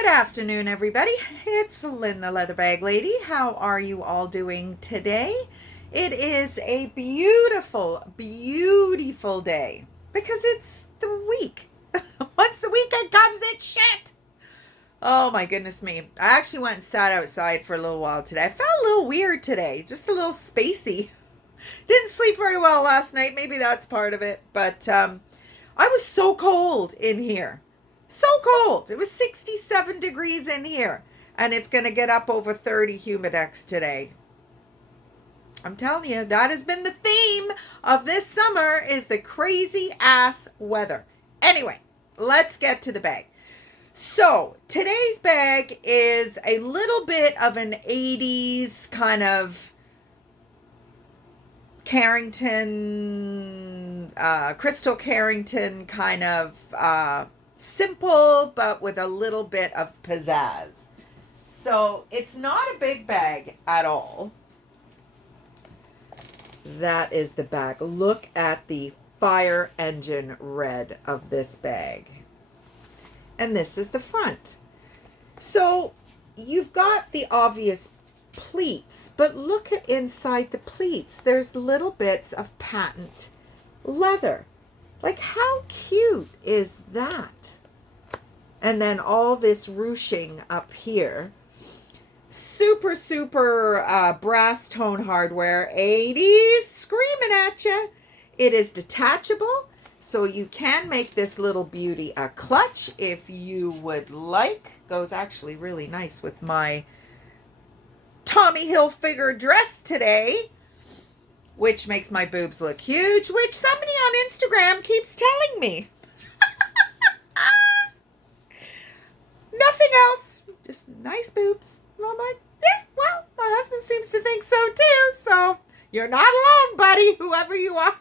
Good afternoon, everybody. It's Lynn the Leather Bag Lady. How are you all doing today? It is a beautiful, beautiful day because it's the week. Once the weekend comes, it's shit. Oh my goodness me. I actually went and sat outside for a little while today. I felt a little weird today, just a little spacey. Didn't sleep very well last night. Maybe that's part of it. But I was so cold in here. So cold. It was 67 degrees in here. And it's going to get up over 30 humidex today. I'm telling you, that has been the theme of this summer is the crazy ass weather. Anyway, let's get to the bag. So today's bag is a little bit of an 80s kind of Carrington, Crystal Carrington kind of simple, but with a little bit of pizzazz. So it's not a big bag at all. That is the bag. Look at the fire engine red of this bag. And this is the front. So you've got the obvious pleats, but look at inside the pleats. There's little bits of patent leather. Like, how cute is that? And then all this ruching up here. Super, super brass tone hardware. 80s screaming at you. It is detachable, so you can make this little beauty a clutch if you would like. Goes actually really nice with my Tommy Hilfiger dress today, which makes my boobs look huge, which somebody on Instagram keeps telling me. Nothing else, just nice boobs. And I'm like, yeah, well, my husband seems to think so too, so you're not alone, buddy, whoever you are.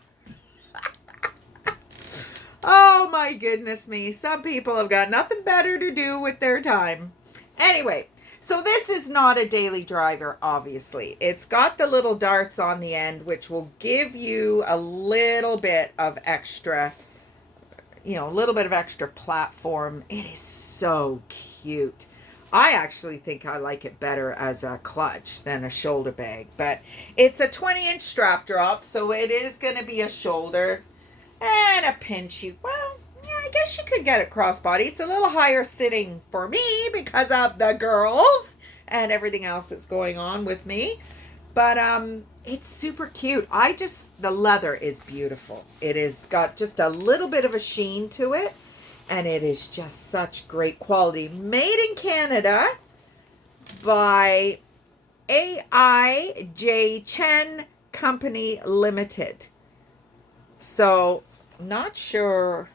Oh my goodness me, some people have got nothing better to do with their time. Anyway, so this is not a daily driver, obviously. It's got the little darts on the end, which will give you a little bit of extra, a little bit of extra platform. It is so cute. I actually think I like it better as a clutch than a shoulder bag, but it's a 20-inch strap drop, so it is going to be a shoulder and a pinch. Well, yeah, I guess you could get it crossbody. It's a little higher sitting for me because of the girls and everything else that's going on with me. But it's super cute. The leather is beautiful. It has got just a little bit of a sheen to it. And it is just such great quality. Made in Canada by A.I.J. Chen Company Limited. So, not sure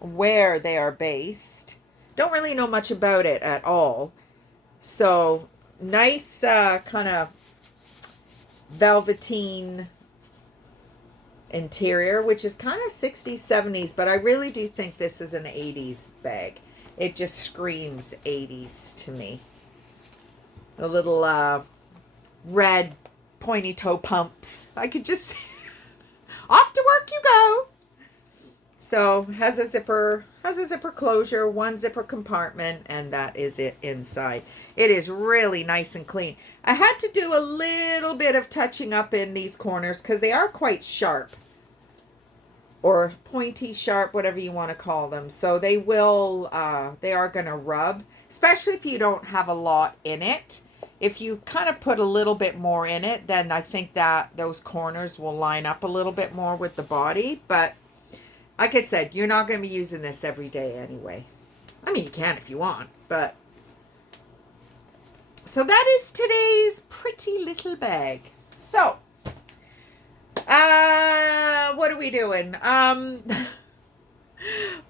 where they are based. Don't really know much about it at all. So, nice kind of velveteen interior, which is kind of 60s, 70s, but I really do think this is an 80s bag. It just screams 80s to me. The little red pointy toe pumps. I could just off to work you go. So has a zipper closure, one zipper compartment, and that is it inside. It is really nice and clean. I had to do a little bit of touching up in these corners because they are quite sharp, or pointy, sharp, whatever you want to call them. So they are going to rub, especially if you don't have a lot in it. If you kind of put a little bit more in it, then I think that those corners will line up a little bit more with the body. But like I said, you're not going to be using this every day anyway. I mean, you can if you want, but... So that is today's pretty little bag. So, what are we doing?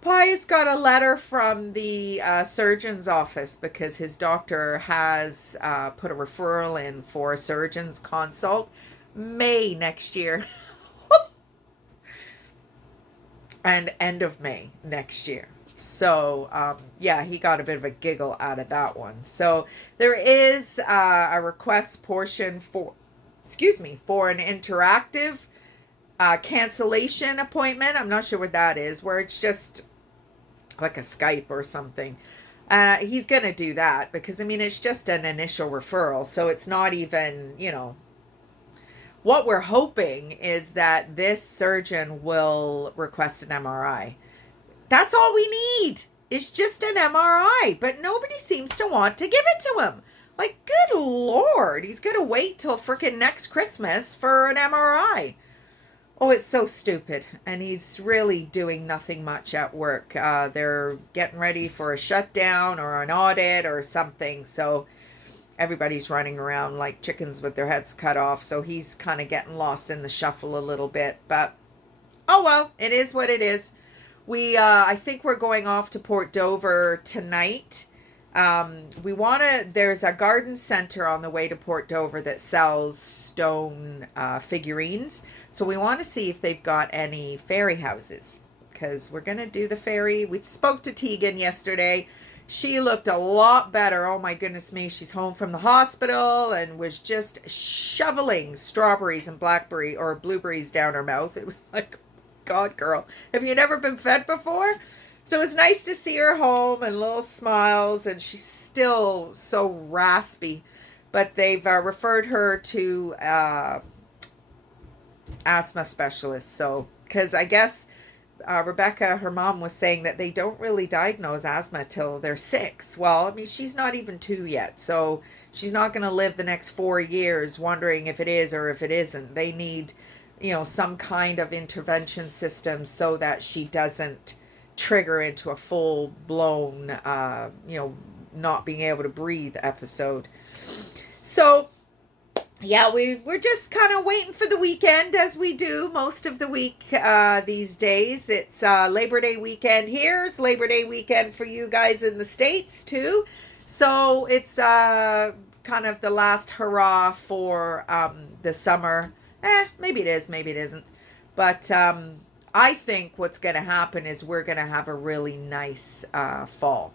Pius got a letter from the surgeon's office because his doctor has put a referral in for a surgeon's consult May next year. And end of May next year. So, yeah, he got a bit of a giggle out of that one. So there is a request portion for an interactive cancellation appointment. I'm not sure what that is, where it's just like a Skype or something. He's going to do that because, I mean, it's just an initial referral. So it's not even, what we're hoping is that this surgeon will request an MRI. That's all we need. It's just an MRI, but nobody seems to want to give it to him. Like, good Lord, he's going to wait till frickin' next Christmas for an MRI. Oh, it's so stupid. And he's really doing nothing much at work. They're getting ready for a shutdown or an audit or something. So everybody's running around like chickens with their heads cut off. So he's kind of getting lost in the shuffle a little bit. But, oh well, it is what it is. I think we're going off to Port Dover tonight. There's a garden center on the way to Port Dover that sells stone figurines. So we want to see if they've got any fairy houses because we're going to do the fairy. We spoke to Tegan yesterday. She looked a lot better. Oh my goodness me. She's home from the hospital and was just shoveling strawberries and blueberries down her mouth. It was like, God, girl, have you never been fed before? So it's nice to see her home and little smiles, and she's still so raspy. But they've referred her to asthma specialist. So, because I guess Rebecca, her mom, was saying that they don't really diagnose asthma till they're 6. Well, I mean, she's not even 2 yet, so she's not going to live the next 4 years wondering if it is or if it isn't. They need, some kind of intervention system so that she doesn't trigger into a full-blown, not being able to breathe episode. So, yeah, we're just kind of waiting for the weekend, as we do most of the week these days. It's Labor Day weekend here. It's Labor Day weekend for you guys in the States, too. So it's kind of the last hurrah for the summer. Maybe it is, maybe it isn't. But I think what's going to happen is we're going to have a really nice fall,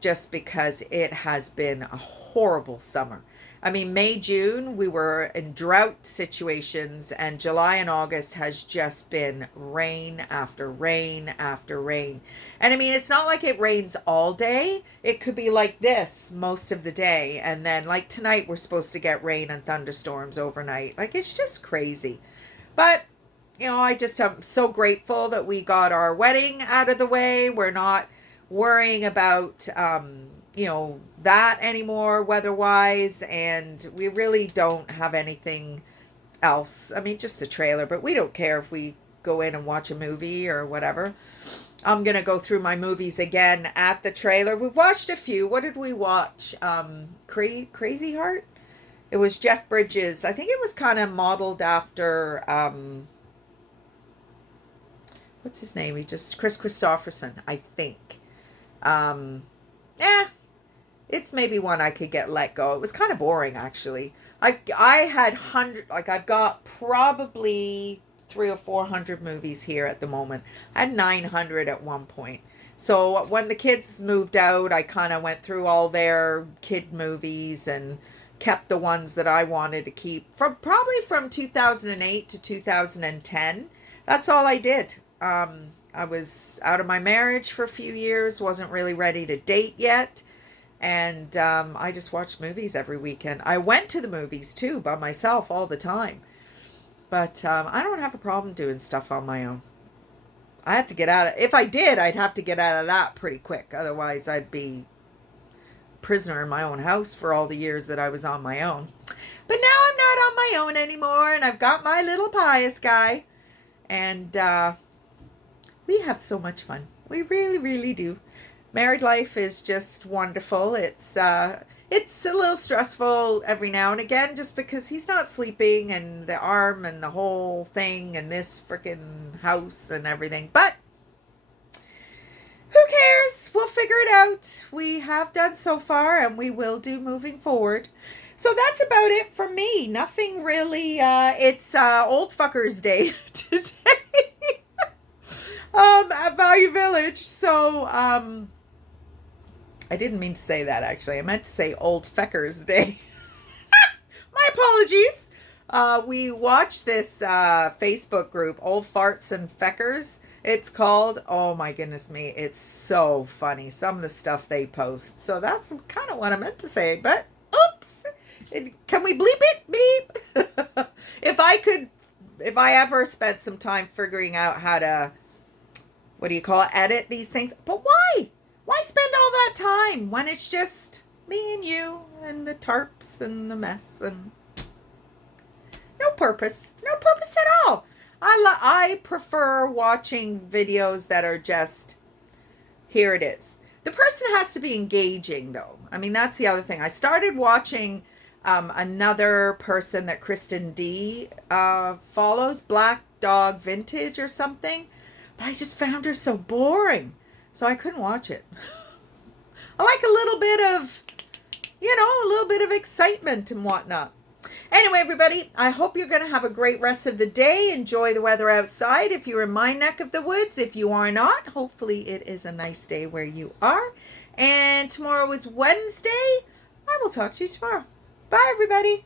just because it has been a horrible summer. I mean, May, June, we were in drought situations, and July and August has just been rain after rain after rain. And I mean, it's not like it rains all day. It could be like this most of the day. And then like tonight, we're supposed to get rain and thunderstorms overnight. Like, it's just crazy. But, I just am so grateful that we got our wedding out of the way. We're not worrying about, that anymore weather-wise, and we really don't have anything else. I mean, just the trailer, but we don't care if we go in and watch a movie or whatever. I'm going to go through my movies again at the trailer. We've watched a few. What did we watch? Crazy Heart? It was Jeff Bridges. I think it was kind of modeled after, what's his name? Chris Christopherson, I think. It's maybe one I could let go. It was kind of boring, actually. I had I've got probably 300 or 400 movies here at the moment. I had 900 at one point. So when the kids moved out, I kind of went through all their kid movies and kept the ones that I wanted to keep probably from 2008 to 2010. That's all I did. I was out of my marriage for a few years, wasn't really ready to date yet. And I just watched movies every weekend. I went to the movies, too, by myself all the time. But I don't have a problem doing stuff on my own. I had to get out of... If I did, I'd have to get out of that pretty quick. Otherwise, I'd be prisoner in my own house for all the years that I was on my own. But now I'm not on my own anymore, and I've got my little pious guy. And we have so much fun. We really, really do. Married life is just wonderful. It's a little stressful every now and again just because he's not sleeping and the arm and the whole thing and this freaking house and everything. But who cares? We'll figure it out. We have done so far and we will do moving forward. So that's about it for me. Nothing really. It's Old Fuckers Day today at Value Village. So I didn't mean to say that, actually. I meant to say Old Feckers Day. My apologies. We watched this Facebook group, Old Farts and Feckers, It's called, oh my goodness me, it's so funny. Some of the stuff they post. So that's kind of what I meant to say, but oops. Can we bleep it? Bleep. If I ever spent some time figuring out how to, what do you call it, edit these things. But why? Why spend all that time when it's just me and you and the tarps and the mess and no purpose. No purpose at all. I prefer watching videos that are just, here it is. The person has to be engaging though. I mean, that's the other thing. I started watching another person that Kristen D follows, Black Dog Vintage or something. But I just found her so boring. So I couldn't watch it. I like a little bit of, a little bit of excitement and whatnot. Anyway, everybody, I hope you're going to have a great rest of the day. Enjoy the weather outside if you're in my neck of the woods. If you are not, hopefully it is a nice day where you are. And tomorrow is Wednesday. I will talk to you tomorrow. Bye, everybody.